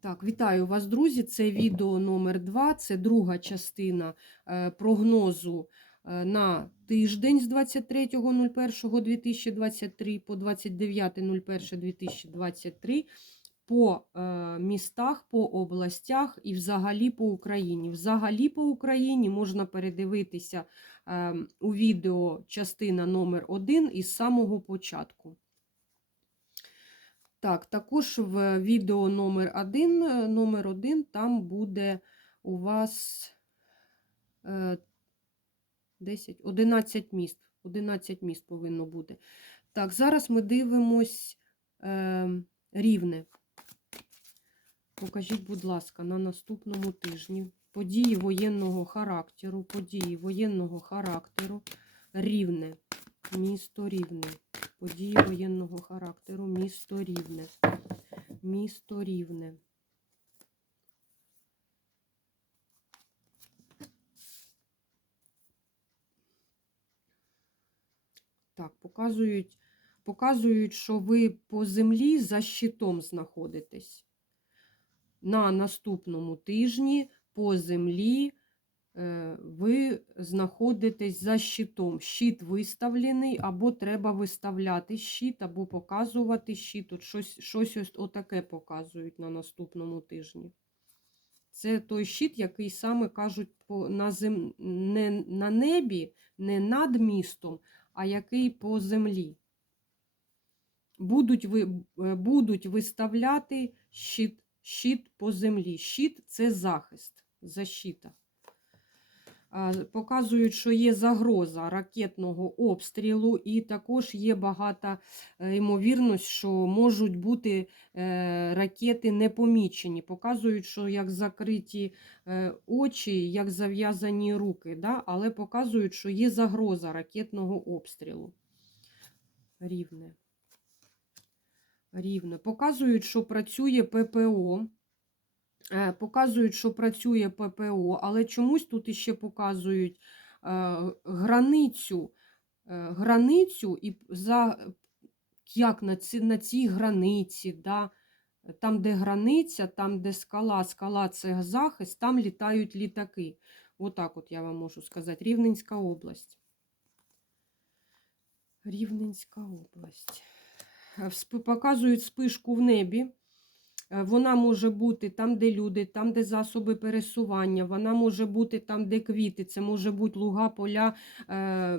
Так, вітаю вас, друзі. Це відео номер 2 Це друга частина е, прогнозу е, на тиждень з 23.01.2023 по 29.01.2023 по е, містах, по областях і взагалі по Україні. Взагалі по Україні можна передивитися е, у відео частина номер 1 із самого початку. Так, також в відео номер 1, е, номер 1 там буде у вас е, 10, 11 міст. 11 міст повинно бути. Так, зараз ми дивимось е, рівне. Покажіть, будь ласка, на наступному тижні події воєнного характеру, події воєнного характеру, рівне, місто рівне. Події воєнного характеру, місто Рівне. Місто Рівне. Так, показують, показують, що ви по землі за щитом знаходитесь. На наступному тижні по землі е, ви знаходитесь за щитом. Щит виставлений, або треба виставляти щит, або показувати щит. От щось, щось ось отаке показують на наступному тижні. Це той щит, який саме кажуть на зем... не на небі, не над містом, а який по землі. Будуть, ви... е, будуть виставляти щит, щит по землі. Щит це захист, защита. Показують, що є загроза ракетного обстрілу, і також є багата е, ймовірність, що можуть бути е, ракети непомічені. Показують, що як закриті е, очі, як зав'язані руки, да? але показують, що є загроза ракетного обстрілу. Рівне. Рівне. Показують, що працює ППО. Е, Показують, що працює ППО, але чомусь тут іще показують е, границю, е, границю і за як на, ці, на цій границі, да, там, де границя, там, де скала, скала це захист, там літають літаки. Отак от я вам можу сказати. Рівненська область. Рівненська область. Показують спишку в небі. Е, Вона може бути там, де люди, там, де засоби пересування, вона може бути там, де квіти, це може бути луга, поля, е,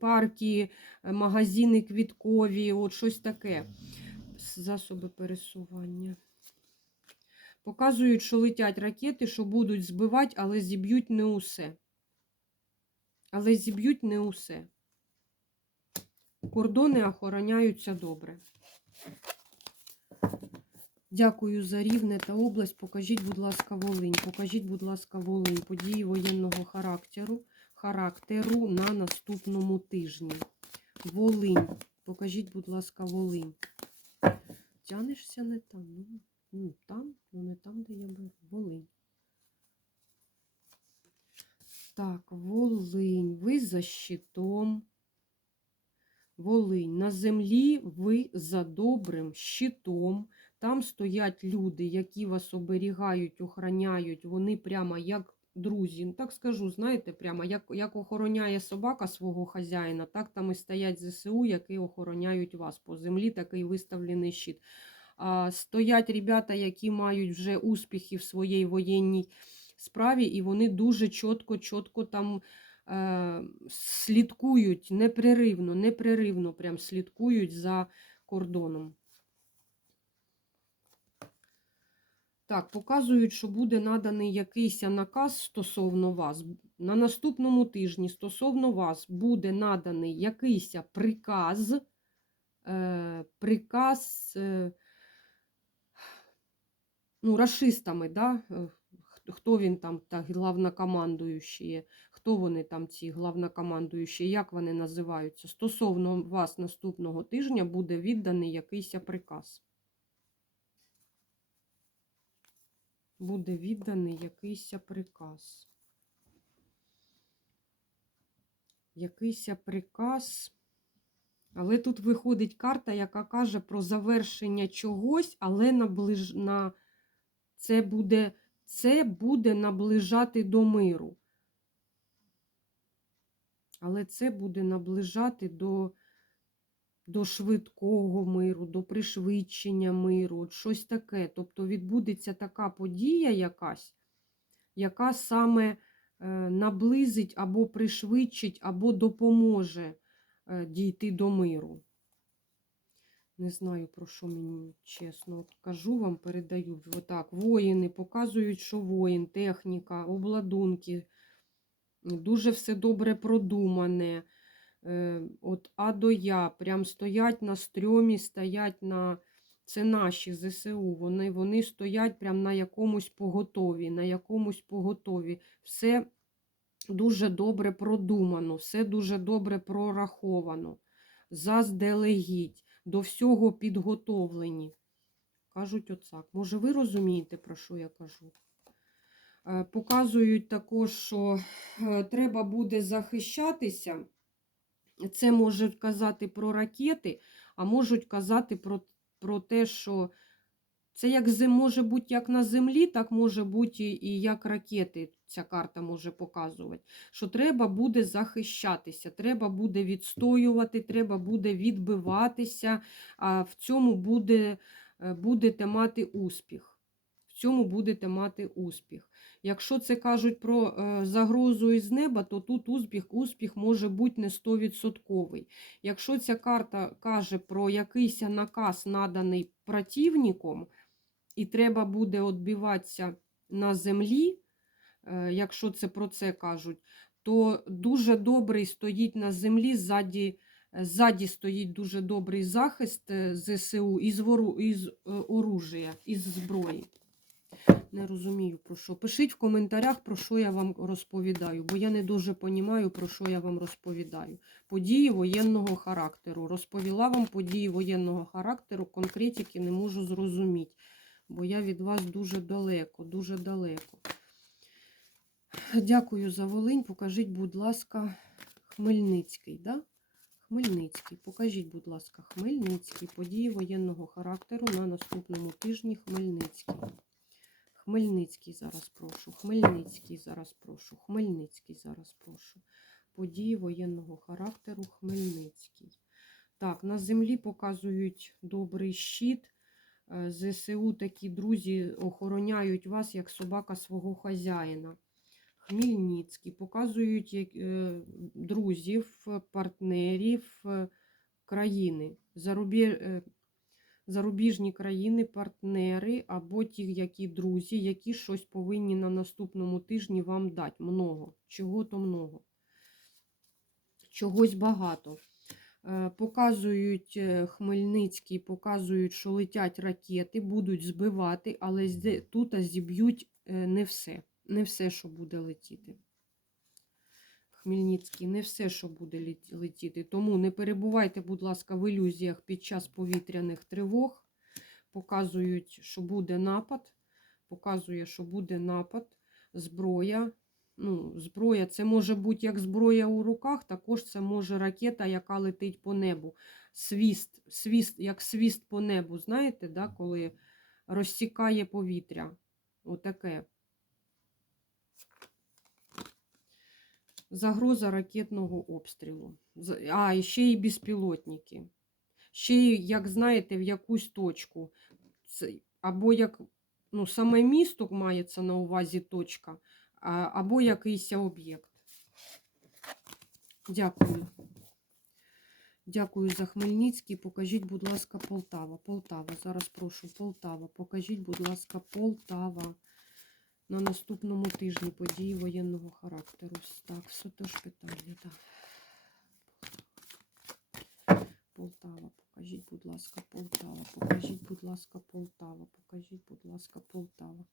парки, е, магазини квіткові, от щось таке. Засоби пересування. Показують, що летять ракети, що будуть збивати, але зіб'ють не усе. Але зіб'ють не усе. Кордони охороняються добре. Дякую за рівне та область. Покажіть, будь ласка, Волинь. Покажіть, будь ласка, Волинь. Події воєнного характеру, характеру на наступному тижні. Волинь. Покажіть, будь ласка, Волинь. Тянешся не там. Ну, ну там, ну не там, де я беру. Волинь. Так, Волинь. Ви за щитом. Волинь. На землі ви за добрим щитом. Там стоять люди, які вас оберігають, охороняють. Вони прямо як друзі. Так скажу, знаєте, прямо як, як охороняє собака свого хазяїна, так там і стоять ЗСУ, які охороняють вас. По землі такий виставлений щит. А, стоять ребята, які мають вже успіхи в своїй воєнній справі, і вони дуже чітко, чітко там е, слідкують непреривно, непреривно прям слідкують за кордоном. Так, показують, що буде наданий якийсь наказ стосовно вас. На наступному тижні стосовно вас буде наданий якийсь приказ, е, приказ е, ну, расистами, да? е, хто він там, та главнокомандуючі, хто вони там, ці главнокомандуючі, як вони називаються. Стосовно вас наступного тижня буде відданий якийсь приказ. Буде відданий якийсь приказ. Якийсь приказ. Але тут виходить карта, яка каже про завершення чогось, але наближ... на... Це буде, це буде наближати до миру. Але це буде наближати до, до швидкого миру, до пришвидшення миру, от щось таке. Тобто відбудеться така подія якась, яка саме е, наблизить або пришвидшить, або допоможе е, дійти до миру. Не знаю, про що мені чесно. От кажу вам, передаю. Отак, воїни показують, що воїн, техніка, обладунки. Дуже все добре продумане. Е, От А до Я. Прям стоять на стрьомі, стоять на. Це наші ЗСУ. Вони, вони стоять прям на якомусь поготові, на якомусь поготові. Все дуже добре продумано, все дуже добре прораховано. Заздалегідь, до всього підготовлені. Кажуть оцак. Може, ви розумієте, про що я кажу? Е, Показують також, що е, треба буде захищатися. Це можуть казати про ракети, а можуть казати про, про те, що це як зем- може бути як на землі, так може бути і- і як ракети. Ця карта може показувати. Що треба буде захищатися, треба буде відстоювати, треба буде відбиватися, а в цьому буде, е, будете мати успіх. Цьому будете мати успіх. Якщо це кажуть про е, загрозу із неба, то тут успіх, успіх може бути не 100%. Якщо ця карта каже про якийсь наказ, наданий противником, і треба буде відбиватися на землі, е, якщо це про це кажуть, то дуже добрий стоїть на землі, ззаді, е, ззаді стоїть дуже добрий захист ЗСУ із, вору, із оружия, із зброї. Не розумію про що. Пишіть в коментарях, про що я вам розповідаю, бо я не дуже розумію, про що я вам розповідаю. Події воєнного характеру. Розповіла вам події воєнного характеру, конкретики не можу зрозуміти, бо я від вас дуже далеко, дуже далеко. Дякую за Волинь. Покажіть, будь ласка, Хмельницький. Да? Хмельницький. Покажіть, будь ласка, Хмельницький. Події воєнного характеру на наступному тижні Хмельницький. Хмельницький зараз прошу. Хмельницький зараз прошу. Хмельницький зараз прошу. Події воєнного характеру Хмельницький. Так, на землі показують добрий щит. Е, ЗСУ такі друзі охороняють вас як собака свого хазяїна. Хмельницький. Показують як, е, друзів, партнерів е, країни. Зарубі... Зарубіжні країни, партнери або ті, які друзі, які щось повинні на наступному тижні вам дати. Много. Чого-то много. Чогось багато. Е, Показують е, Хмельницький, показують, що летять ракети, будуть збивати, але тут зіб'ють е, не все. Не все, що буде летіти. Хмельницький, не все, що буде летіти. Тому не перебувайте, будь ласка, в ілюзіях під час повітряних тривог. Показують, що буде напад. Показує, що буде напад, зброя. Ну, зброя це може бути як зброя у руках, також це може ракета, яка летить по небу. Свіст, свіст, як свіст по небу, знаєте, да, коли розсікає повітря. Отаке. Загроза ракетного обстрілу. А, ще й безпілотники. Ще як знаєте, в якусь точку. Або як ну, саме місто мається на увазі точка, або якийсь об'єкт. Дякую. Дякую за Хмельницький. Покажіть, будь ласка, Полтава. Полтава. Зараз прошу, Полтава. Покажіть, будь ласка, Полтава. На наступному тижні події воєнного характеру. Так, все теж питання. Так. Полтава, покажіть, будь ласка, Полтава. Покажіть, будь ласка, Полтава. Покажіть, будь ласка, Полтава.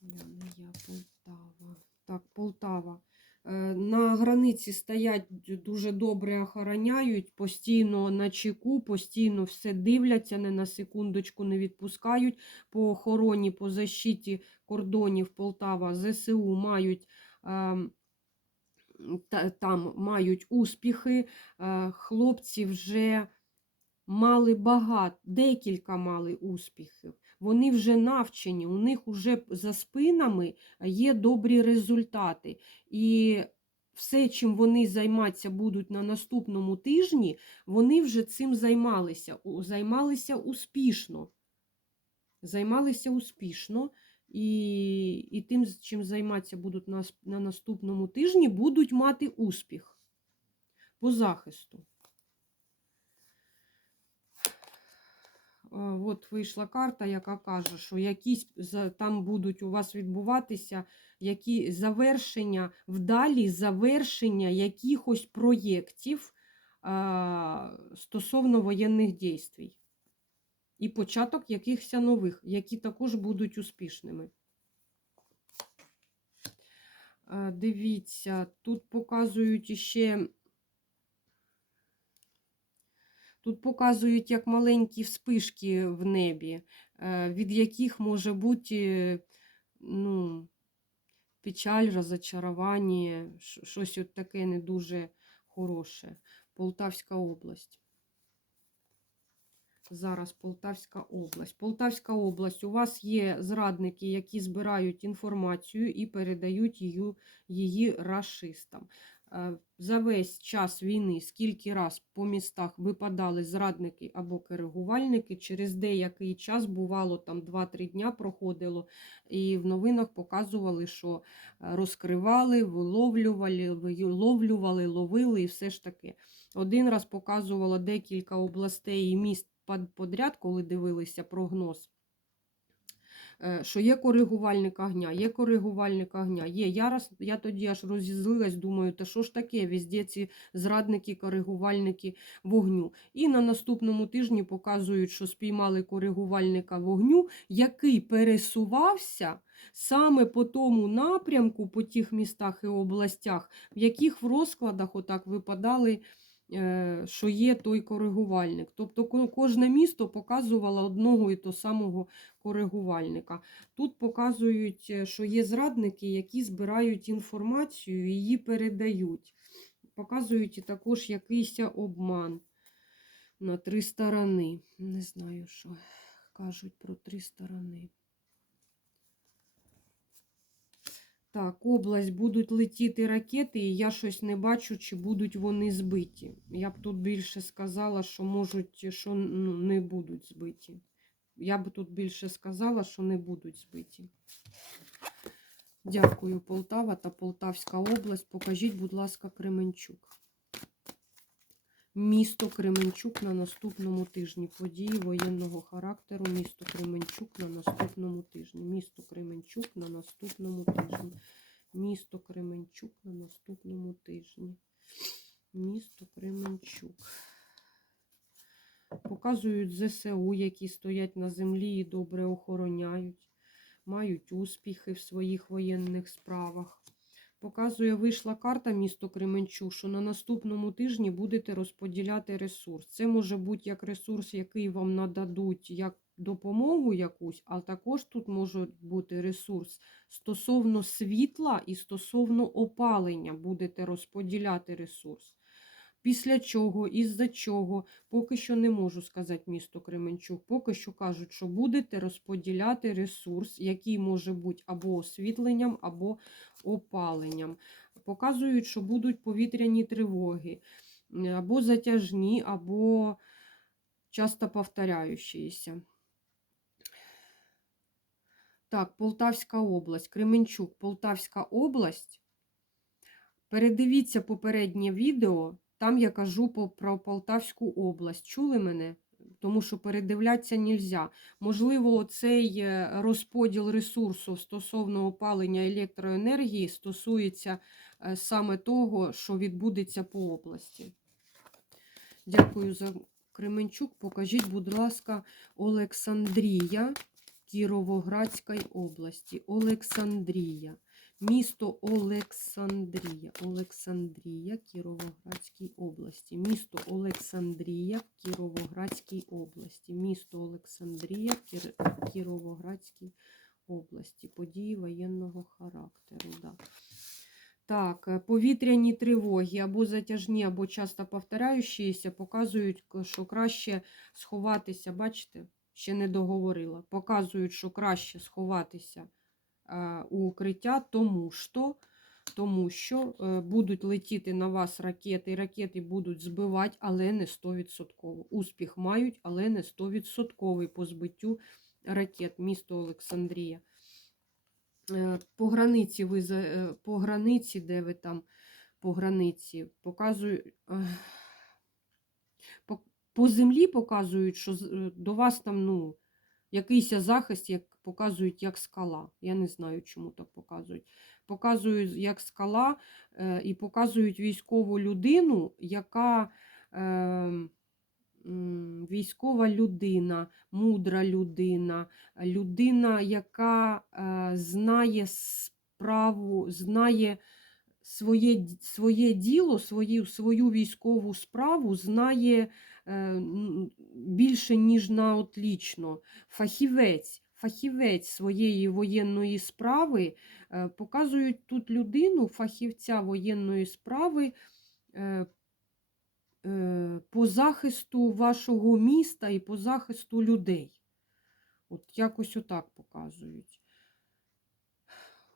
Я не я, Полтава. Так, Полтава. Е, На границі стоять дуже добре охороняють, постійно на чеку, постійно все дивляться, не на секундочку не відпускають. По охороні, по защиті кордонів Полтава ЗСУ мають ем, та- там мають успіхи. Е, Хлопці вже мали багато, декілька мали успіхів. Вони вже навчені, у них вже за спинами є добрі результати. І все, чим вони займатися будуть на наступному тижні, вони вже цим займалися, займалися успішно. Займалися успішно. І, і тим, чим займатися будуть на, на наступному тижні, будуть мати успіх по захисту. От вийшла карта, яка каже, що якісь там будуть у вас відбуватися які завершення, вдалі завершення якихось проєктів стосовно воєнних дійствій. І початок якихось нових, які також будуть успішними. Е, Дивіться, тут показують іще. Тут показують як маленькі вспишки в небі, е, від яких може бути ну, печаль, розочарування, щось от таке не дуже хороше. Полтавська область. Зараз Полтавська область. Полтавська область. У вас є зрадники, які збирають інформацію і передають її, її рашистам. Е, За весь час війни, скільки раз по містах випадали зрадники або коригувальники, через деякий час бувало там 2-3 дня проходило, і в новинах показували, що е, розкривали, виловлювали, виловлювали, ловили і все ж таки. Один раз показувало декілька областей і міст подряд, коли дивилися прогноз. Е, Що є коригувальник огня, є коригувальник огня, є. Я, раз, я тоді аж розізлилась, думаю, та що ж таке, везде ці зрадники, коригувальники вогню. І на наступному тижні показують, що спіймали коригувальника вогню, який пересувався саме по тому напрямку, по тих містах і областях, в яких в розкладах отак випадали, що є той коригувальник. Тобто кожне місто показувало одного і того самого коригувальника. Тут показують, е, що є зрадники, які збирають інформацію і її передають. Показують і також якийсь обман на три сторони. Не знаю, що кажуть про три сторони. Так, область будуть летіти ракети, і я щось не бачу, чи будуть вони збиті. Я б тут більше сказала, що можуть, що ну, не будуть збиті. Я б тут більше сказала, що не будуть збиті. Дякую, Полтава та Полтавська область. Покажіть, будь ласка, Кременчук. Місто Кременчук на наступному тижні. Події воєнного характеру. Місто Кременчук на наступному тижні. Місто Кременчук на наступному тижні. Місто Кременчук на наступному тижні. Місто Кременчук. Показують ЗСУ, які стоять на землі і добре охороняють, мають успіхи в своїх воєнних справах. Показує, вийшла карта місто Кременчук, що на наступному тижні будете розподіляти ресурс. Це може бути як ресурс, який вам нададуть як допомогу якусь, а також тут може бути ресурс стосовно світла і стосовно опалення. Будете розподіляти ресурс. Після чого, із-за чого, поки що не можу сказати місто Кременчук. Поки що кажуть, що будете розподіляти ресурс, який може бути або освітленням, або опаленням. Показують, що будуть повітряні тривоги, або затяжні, або часто повторяючіся. Так, Полтавська область, Кременчук, Полтавська область. Передивіться попереднє відео, там я кажу про Полтавську область. Чули мене? Тому що передивлятися нельзя. Можливо, цей е, розподіл ресурсу стосовно опалення електроенергії стосується е, саме того, що відбудеться по області. Дякую за Кременчук. Покажіть, будь ласка, Олександрія Кіровоградської області. Олександрія. Місто Олександрія. Олександрія Кіровоградській області. Місто Олександрія в Кіровоградській області. Місто Олександрія в Кіровоградській області. Події воєнного характеру. Да. Так, е, повітряні тривоги або затяжні, або часто повторяючіся, показують, що краще сховатися, бачите, ще не договорила. Показують, що краще сховатися у укриття, тому що, тому що е, будуть летіти на вас ракети, ракети будуть збивати, але не 100%. Успіх мають, але не 100% по збиттю ракет місто Олександрія. Е, По границі ви е, по границі, де ви там по границі, показую. По, по землі показують, що до вас там ну, якийсь захист, як показують як скала. Я не знаю, чому так показують. Показують як скала е, і показують військову людину, яка е, військова людина, мудра людина, людина, яка е, знає справу, знає своє, своє діло, свою, свою військову справу, знає більше, ніж на отлічно. Фахівець, фахівець своєї воєнної справи е, показують тут людину, фахівця воєнної справи. е, е, По захисту вашого міста і по захисту людей. От якось отак показують.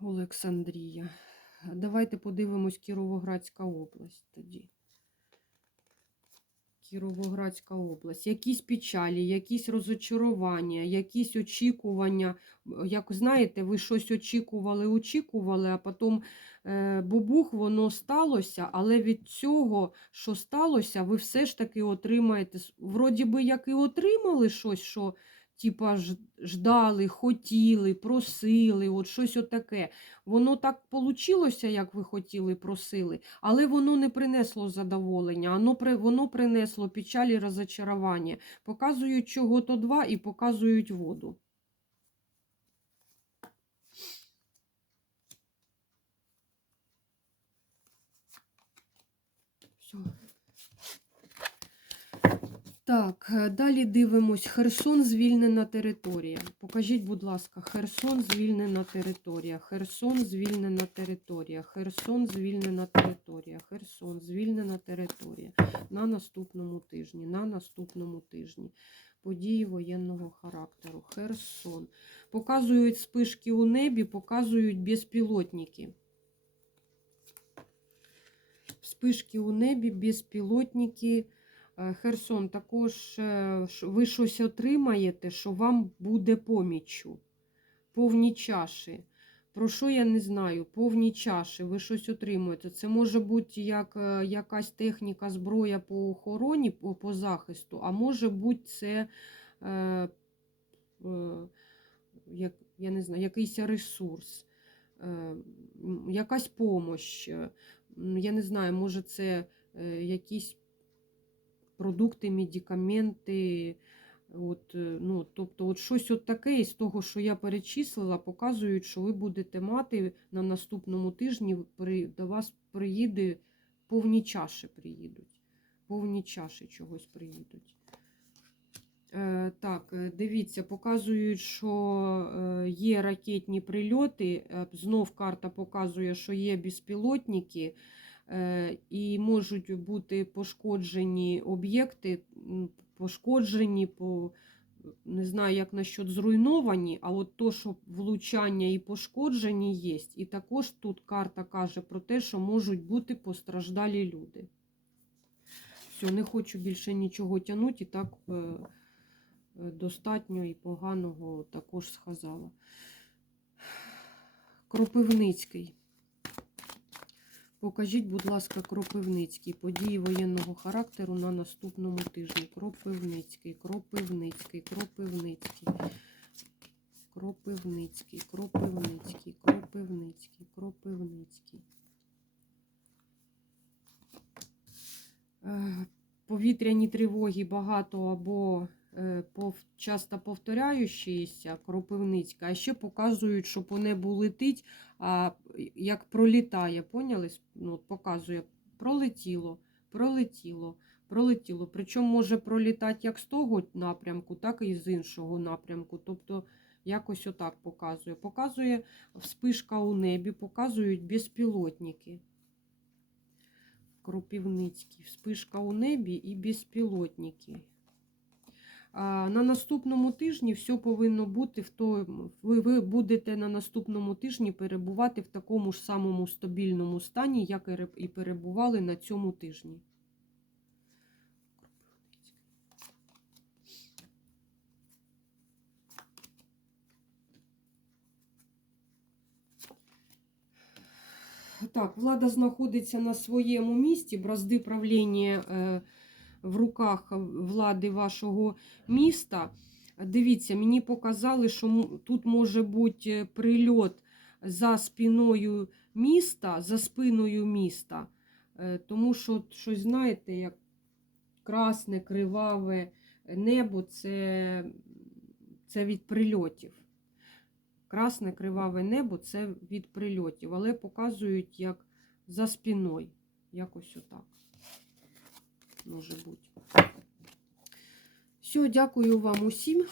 Олександрія. Давайте подивимось Кіровоградська область тоді. Кіровоградська область. Якісь печалі, якісь розочарування, якісь очікування. Як знаєте, ви щось очікували, очікували, а потім е, бубух, воно сталося, але від цього, що сталося, ви все ж таки отримаєте. Вроді би, як і отримали щось, що типа ждали, хотіли, просили, от щось отаке. Воно так получилося, як ви хотіли, просили, але воно не принесло задоволення, воно, воно принесло і розочарування. Показують чого-то два і показують воду. Все. Так, е, далі дивимось. Херсон звільнена територія. Покажіть, будь ласка, Херсон звільнена територія. Херсон звільнена територія. Херсон звільнена територія. Херсон звільнена територія. На наступному тижні. На наступному тижні. Події воєнного характеру. Херсон. Показують спишки у небі, показують безпілотники. Спишки у небі, безпілотники. Е, Херсон, також е, ви щось отримаєте, що вам буде поміччю. Повні чаші. Про що я не знаю? Повні чаші, ви щось отримуєте. Це може бути як е, якась техніка, зброя по охороні, по, по захисту, а може бути це е, е, як, я не знаю, якийсь ресурс, е, якась помощь. е, Я не знаю, може це якісь продукти, медикаменти. От, е, ну, тобто, от щось от таке із того, що я перечислила, показують, що ви будете мати на наступному тижні, при, до вас приїде повні чаші приїдуть. Повні чаші чогось приїдуть. Е, так, е, дивіться, показують, що е, є ракетні прильоти. Знов карта показує, що є безпілотники і можуть бути пошкоджені об'єкти, пошкоджені по. Не знаю, як насчет зруйновані, а от то, що влучання і пошкоджені є. І також тут карта каже про те, що можуть бути постраждалі люди. Все, не хочу більше нічого тягнути, і так е, е, достатньо і поганого також сказала. Кропивницький. Покажіть, будь ласка, Кропивницький. Події воєнного характеру на наступному тижні. Кропивницький, Кропивницький, Кропивницький. Кропивницький, Кропивницький, Кропивницький, Кропивницький. Е, Повітряні тривоги багато або часто повторяючіся, Кропивницька, а ще показують, що по небу летить, а як пролітає, поняли? Ну, показує, пролетіло, пролетіло, пролетіло. Причому може пролітати як з того напрямку, так і з іншого напрямку. Тобто якось отак показує. Показує вспишка у небі, показують безпілотники. Кропивницький. Вспишка у небі і безпілотники. На наступному тижні все повинно бути в тому. Ви, ви будете на наступному тижні перебувати в такому ж самому стабільному стані, як і перебували на цьому тижні. Так, влада знаходиться на своєму місці, бразди правління е, в руках влади вашого міста. Дивіться, мені показали, що тут може бути прильот за спиною міста, за спиною міста. Е, Тому що щось, знаєте, як красне, криваве небо це, це від прильотів. Красне криваве небо це від прильотів, але показують як за спиною. Якось отак. Може бути. Все, дякую вам усім.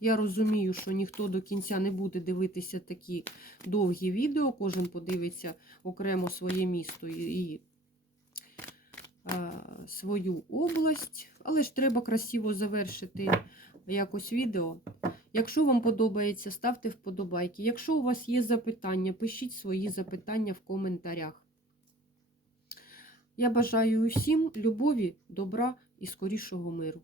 Я розумію, що ніхто до кінця не буде дивитися такі довгі відео. Кожен подивиться окремо своє місто і, е, свою область. Але ж треба красиво завершити якось відео. Якщо вам подобається, ставте вподобайки. Якщо у вас є запитання, пишіть свої запитання в коментарях. Я бажаю усім любові, добра і скорішого миру.